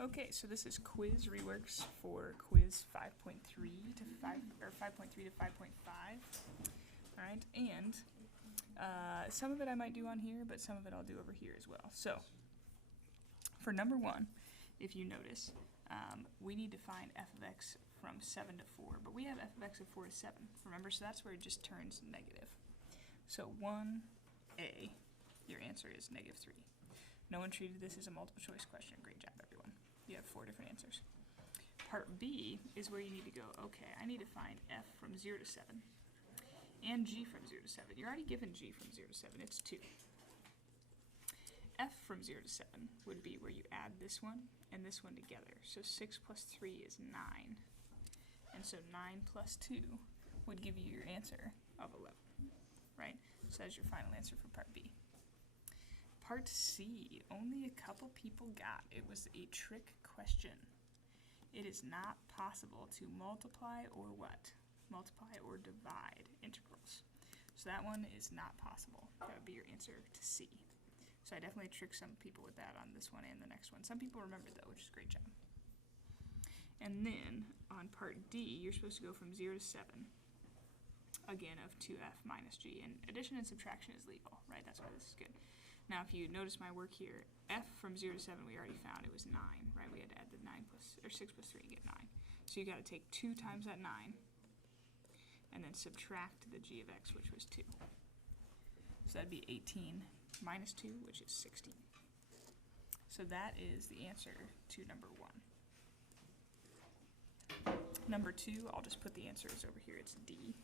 Okay, so this is quiz reworks for quiz 5.3 to 5.3 to 5.5. All right, and some of it I might do on here, but some of it I'll do over here as well. So for number 1, if you notice, we need to find f of x from 7 to 4, but we have f of x of 4 to 7. Remember, so that's where it just turns negative. So 1a, your answer is -3. No one treated this as a multiple choice question. Great job, everyone. You have 4 different answers. Part B is where you need to go, okay, I need to find f from 0 to 7 and g from 0 to 7. You're already given g from 0 to 7, it's 2. F from 0 to 7 would be where you add this one and this one together. So 6 plus 3 is 9. And so 9 plus 2 would give you your answer of 11, right? So that's your final answer for part B. Part C, only a couple people got. It was a trick question. It is not possible to multiply or what? Multiply or divide integrals. So that one is not possible. That would be your answer to C. So I definitely tricked some people with that on this one and the next one. Some people remembered though, which is a great job. And then on part D, you're supposed to go from 0 to 7, again of 2f minus g. And addition and subtraction is legal, right? That's why this is good. Now if you notice my work here, f from 0 to 7 we already found, it was 9, right? We had to add the 6 plus 3 and get 9. So you got to take 2 times that 9 and then subtract the g of x, which was 2. So that'd be 18 minus 2, which is 16. So that is the answer to number 1. Number 2, I'll just put the answers over here, it's D.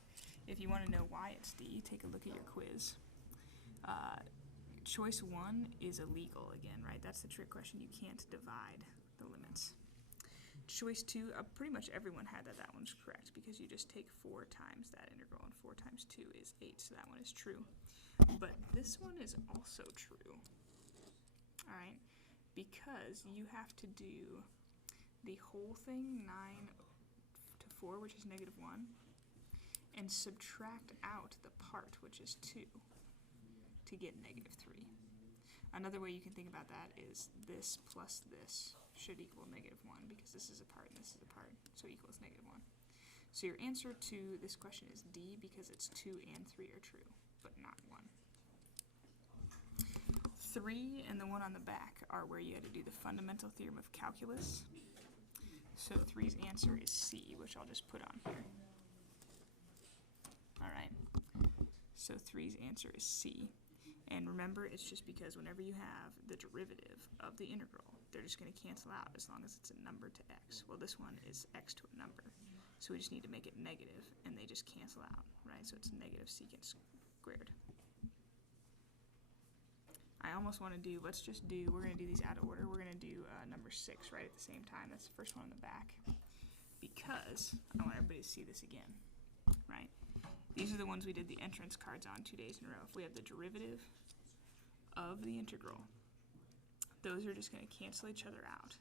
If you want to know why it's D, take a look at your quiz. Choice 1 is illegal again, right? That's the trick question. You can't divide the limits. Choice 2, pretty much everyone had that. That one's correct because you just take 4 times that integral, and 4 times 2 is 8, so that one is true. But this one is also true, all right? Because you have to do the whole thing, 9 to 4, which is -1, and subtract out the part, which is 2, to get -3. Another way you can think about that is this plus this should equal -1 because this is a part and this is a part, so equals -1. So your answer to this question is D because it's 2 and 3 are true, but not 1. 3 and the one on the back are where you had to do the fundamental theorem of calculus. So 3's answer is C, which I'll just put on here. Alright, so 3's answer is C. And remember, it's just because whenever you have the derivative of the integral, they're just going to cancel out as long as it's a number to x. Well, this one is x to a number, so we just need to make it negative, and they just cancel out, right? So it's negative secant squared. I almost want to do, we're going to do these out of order. We're going to do number 6 right at the same time. That's the first one on the back, because I want everybody to see this again, right? These are the ones we did the entrance cards on 2 days in a row. If we have the derivative of the integral, those are just going to cancel each other out.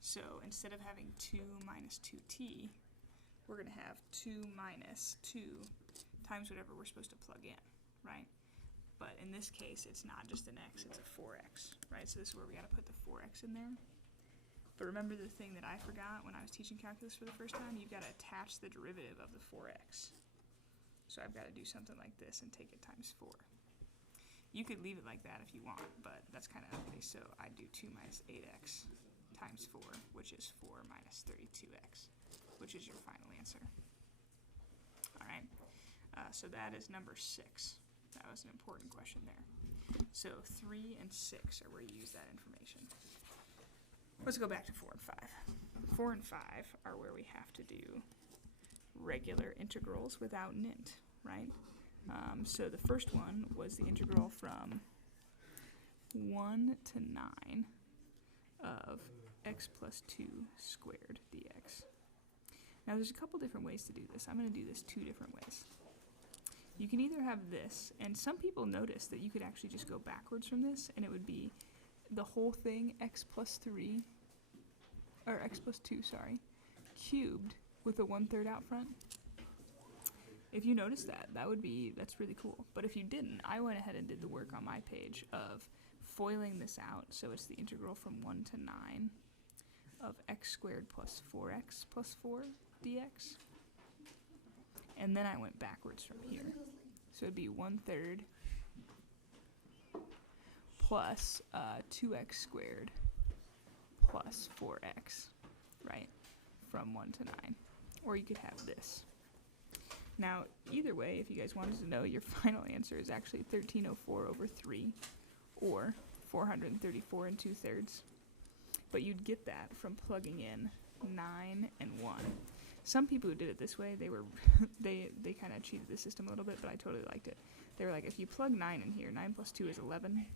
So instead of having 2 minus 2t, we're going to have 2 minus 2 times whatever we're supposed to plug in, right? But in this case, it's not just an x, it's a 4x, right? So this is where we got to put the 4x in there. But remember the thing that I forgot when I was teaching calculus for the first time? You've got to attach the derivative of the 4x. So I've got to do something like this and take it times 4. You could leave it like that if you want, but that's kind of ugly. So I do 2 minus 8x times 4, which is 4 minus 32x, which is your final answer. All right, so that is number 6. That was an important question there. So 3 and 6 are where you use that information. Let's go back to 4 and 5. 4 and 5 are where we have to do regular integrals without an int, right? So the first one was the integral from 1 to 9 of x plus 2 squared dx. Now there's a couple different ways to do this. I'm going to do this 2 different ways. You can either have this, and some people notice that you could actually just go backwards from this, and it would be the whole thing x plus 2, cubed with a 1/3 out front. If you notice that, that's really cool. But if you didn't, I went ahead and did the work on my page of foiling this out, so it's the integral from 1 to 9 of x squared plus 4x plus 4 dx. And then I went backwards from here. So it'd be 1/3 plus 2x squared plus 4x, right, from 1 to 9. Or you could have this. Now, either way, if you guys wanted to know, your final answer is actually 1304 over 3, or 434 and 2/3. But you'd get that from plugging in 9 and 1. Some people who did it this way, they kind of cheated the system a little bit, but I totally liked it. They were like, if you plug 9 in here, 9 plus 2 is 11.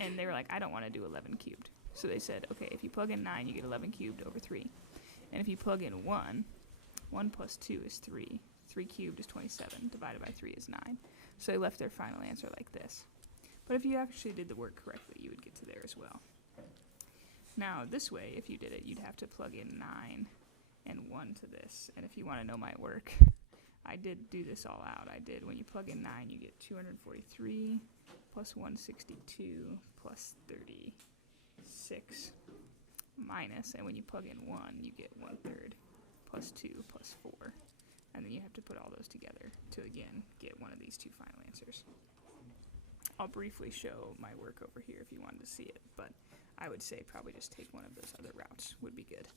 And they were like, I don't want to do 11 cubed. So they said, okay, if you plug in 9, you get 11 cubed over 3. And if you plug in 1, 1 plus 2 is 3. 3 cubed is 27, divided by 3 is 9. So they left their final answer like this. But if you actually did the work correctly, you would get to there as well. Now, this way, if you did it, you'd have to plug in 9 and 1 to this. And if you want to know my work, I did do this all out. I did, when you plug in 9, you get 243 plus 162 plus 36 minus, and when you plug in 1, you get 1/3 plus 2 plus 4. And then you have to put all those together to, again, get one of these two final answers. I'll briefly show my work over here if you wanted to see it, but I would say probably just take one of those other routes would be good.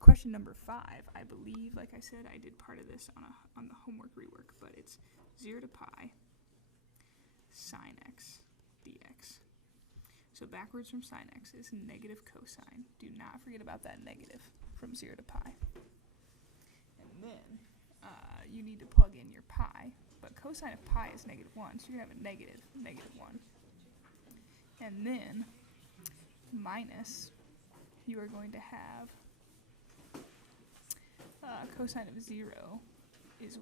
Question number 5, I believe, like I said, I did part of this on the homework rework, but it's 0 to pi sine x dx. So backwards from sine x is negative cosine. Do not forget about that negative from 0 to pi. And then you need to plug in your pi, but cosine of pi is -1, so you're going to have a negative 1. And then minus, you are going to have cosine of 0 is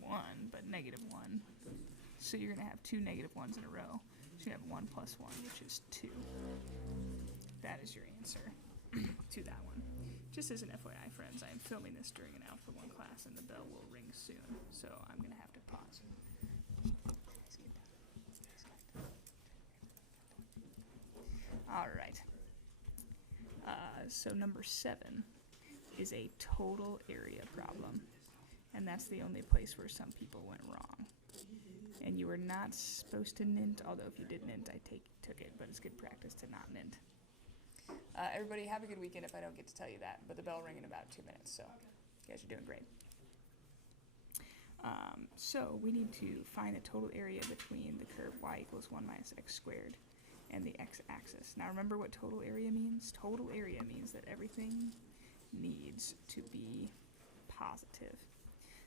1, but -1. So you're going to have two negative 1s in a row. So you have 1 plus 1, which is 2. That is your answer to that one. Just as an FYI, friends, I am filming this during an Alpha 1 class, and the bell will ring soon, so I'm going to have to pause. All right. So number 7 is a total area problem, and that's the only place where some people went wrong. And you were not supposed to nint, although if you did nint, I took it, but it's good practice to not nint. Everybody have a good weekend if I don't get to tell you that, but the bell will ring in about 2 minutes, so you guys are doing great. So we need to find the total area between the curve y equals 1 minus x squared and the x-axis. Now remember what total area means? Total area means that everything needs to be positive.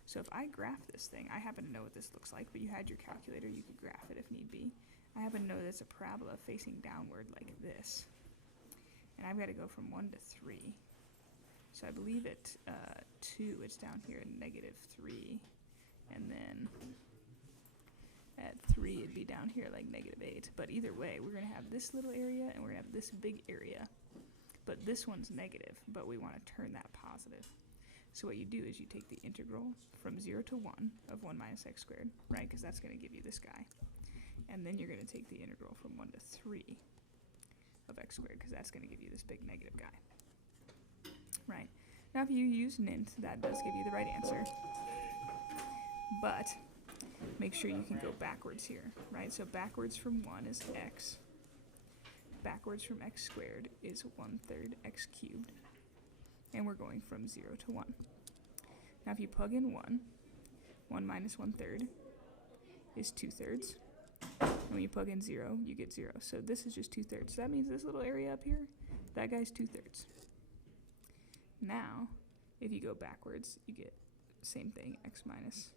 So if I graph this thing, I happen to know what this looks like, but you had your calculator, you could graph it if need be. I happen to know that's a parabola facing downward like this. And I've got to go from 1 to 3. So I believe at 2, it's down here at -3. And then at 3, it'd be down here like -8. But either way, we're going to have this little area, and we're going to have this big area. But this one's negative, but we want to turn that positive. So what you do is you take the integral from 0 to 1 of 1 minus x squared, right? Because that's going to give you this guy. And then you're going to take the integral from 1 to 3 of x squared, because that's going to give you this big negative guy. Right. Now if you use nint, that does give you the right answer. But make sure you can go backwards here, right? So backwards from 1 is x. Backwards from x squared is 1/3 x cubed. And we're going from 0 to 1. Now if you plug in 1 minus 1/3 is 2/3. And when you plug in 0, you get 0. So this is just 2/3. So that means this little area up here, that guy's 2/3. Now, if you go backwards, you get the same thing, x minus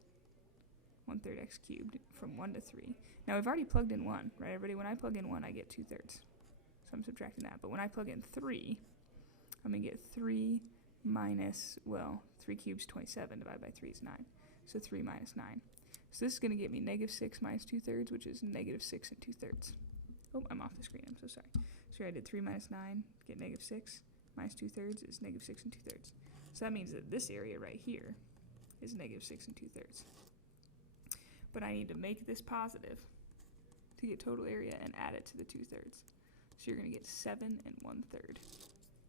1/3 x cubed from 1 to 3. Now we've already plugged in 1, right everybody? When I plug in 1, I get 2/3. So I'm subtracting that. But when I plug in 3, I'm going to get 3 minus, well, 3 cubes 27 divided by 3 is 9. So 3 minus 9. So this is going to get me -6 minus 2/3, which is -6 and 2/3. Oh, I'm off the screen. I'm so sorry. So here I did 3 minus 9, get -6, minus 2/3 is -6 and 2/3. So that means that this area right here is -6 and 2/3. But I need to make this positive to get total area and add it to the 2/3. So you're going to get 7 1/3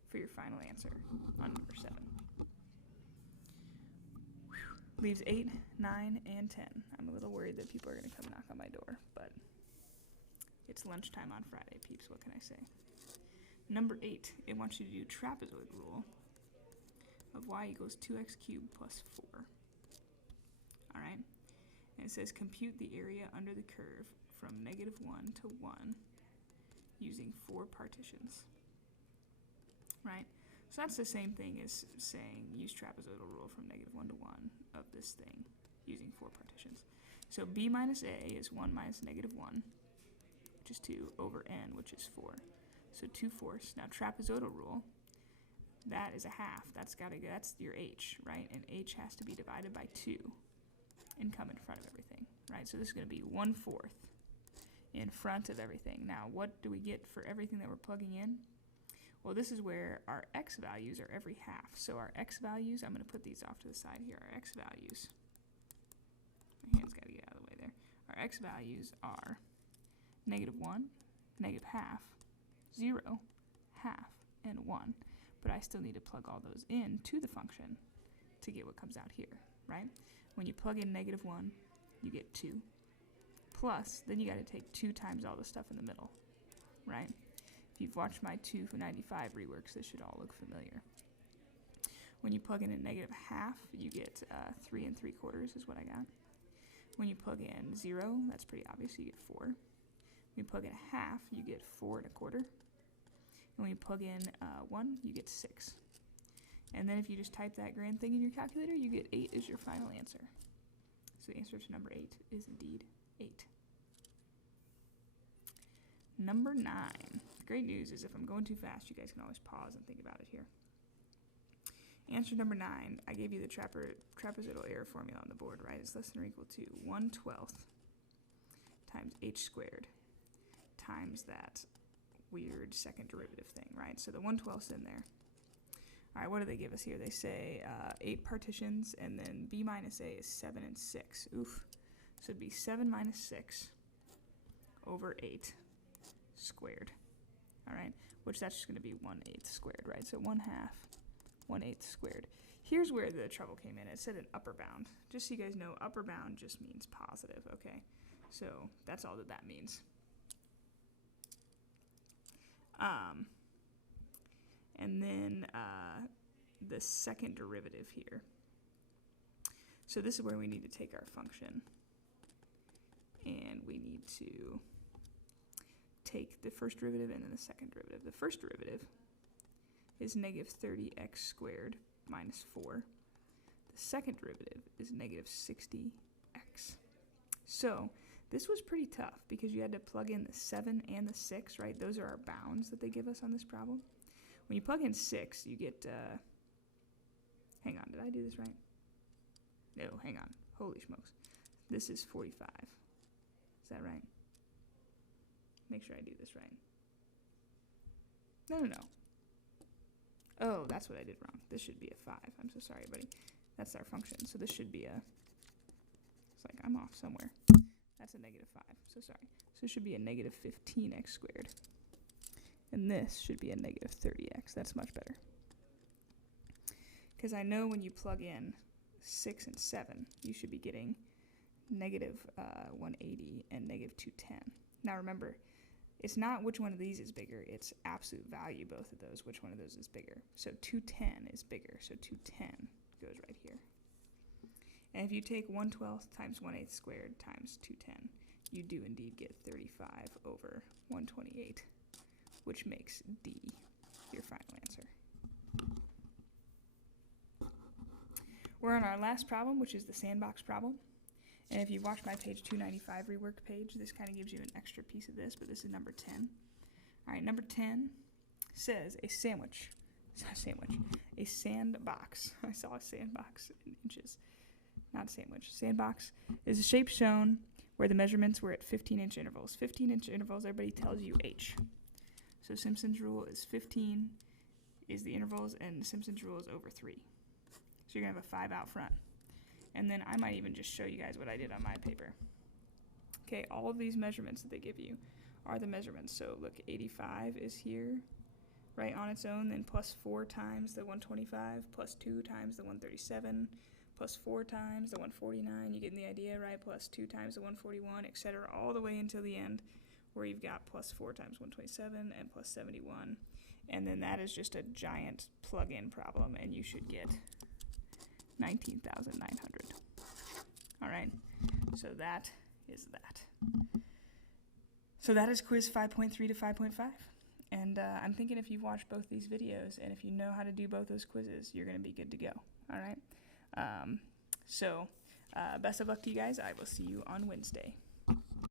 for your final answer on number 7. Whew. Leaves 8, 9, and 10. I'm a little worried that people are going to come knock on my door, but it's lunchtime on Friday, peeps. What can I say? Number 8, it wants you to do trapezoid rule of y equals 2x cubed plus 4. All right? And it says compute the area under the curve from -1 to 1 using 4 partitions. Right? So that's the same thing as saying use trapezoidal rule from -1 to 1 of this thing using 4 partitions. So b minus a is 1 minus -1, which is 2, over n, which is 4. So 2/4. Now trapezoidal rule, that is a half. That's your h, right? And h has to be divided by 2 and come in front of everything, right? So this is going to be 1/4 in front of everything. Now, what do we get for everything that we're plugging in? Well, this is where our x values are every half. So our x values, I'm going to put these off to the side here. Our x values, my hand's got to get out of the way there. Our x values are -1, -half, 0, half, and 1. But I still need to plug all those in to the function to get what comes out here, right? When you plug in -1, you get 2. Plus, then you got to take 2 times all the stuff in the middle, right? If you've watched my 295 reworks, this should all look familiar. When you plug in a -half, you get 3 3/4 is what I got. When you plug in 0, that's pretty obvious, you get 4. When you plug in a half, you get 4 1/4. And when you plug in 1, you get 6. And then if you just type that grand thing in your calculator, you get 8 as your final answer. So the answer to number 8 is indeed 8. Number 9. The great news is if I'm going too fast, you guys can always pause and think about it here. Answer number 9, I gave you the trapezoidal area formula on the board, right? It's less than or equal to 1/12 times h squared times that weird second derivative thing, right? So the 1/12's in there. All right, what do they give us here? They say 8 partitions, and then b minus a is 7 and 6. Oof. So it'd be 7 minus 6 over 8 squared. All right, which that's just going to be 1/8 squared, right? So 1/2, 1/8 squared. Here's where the trouble came in. It said an upper bound. Just so you guys know, upper bound just means positive, okay? So that's all that means. And then the second derivative here. So this is where we need to take our function, and we need to take the first derivative and then the second derivative. The first derivative is -30x squared minus 4. The second derivative is -60x. So this was pretty tough because you had to plug in the 7 and the 6, right? Those are our bounds that they give us on this problem. When you plug in 6, you get, hang on, did I do this right? No, hang on. Holy smokes. This is 45. Is that right? Make sure I do this right. No. Oh, that's what I did wrong. This should be a 5. I'm so sorry, buddy. That's our function. So this should be a, it's like I'm off somewhere. That's a -5. So sorry. So it should be a -15x squared. And this should be a -30x. That's much better. Because I know when you plug in 6 and 7, you should be getting -180 and -210. Now remember, it's not which one of these is bigger, it's absolute value, both of those, which one of those is bigger. So 210 is bigger, so 210 goes right here. And if you take 1/12 times 1/8 squared times 210, you do indeed get 35 over 128, which makes D your final answer. We're on our last problem, which is the sandbox problem. And if you've watched my page 295 rework page, this kind of gives you an extra piece of this, but this is number 10. All right, number 10 says a sandbox. I saw a sandbox in inches. Not a sandwich. Sandbox is a shape shown where the measurements were at 15-inch intervals. 15-inch intervals, everybody tells you H. So Simpson's rule is 15 is the intervals, and Simpson's rule is over 3. So you're going to have a 5 out front. And then I might even just show you guys what I did on my paper. Okay, all of these measurements that they give you are the measurements. So look, 85 is here, right, on its own, then plus 4 times the 125, plus 2 times the 137, plus 4 times the 149, you getting the idea, right, plus 2 times the 141, etc., all the way until the end, where you've got plus 4 times 127 and plus 71, and then that is just a giant plug-in problem, and you should get 19,900. All right, so that is that. So that is quiz 5.3 to 5.5. And I'm thinking if you've watched both these videos and if you know how to do both those quizzes, you're going to be good to go. All right. So best of luck to you guys. I will see you on Wednesday.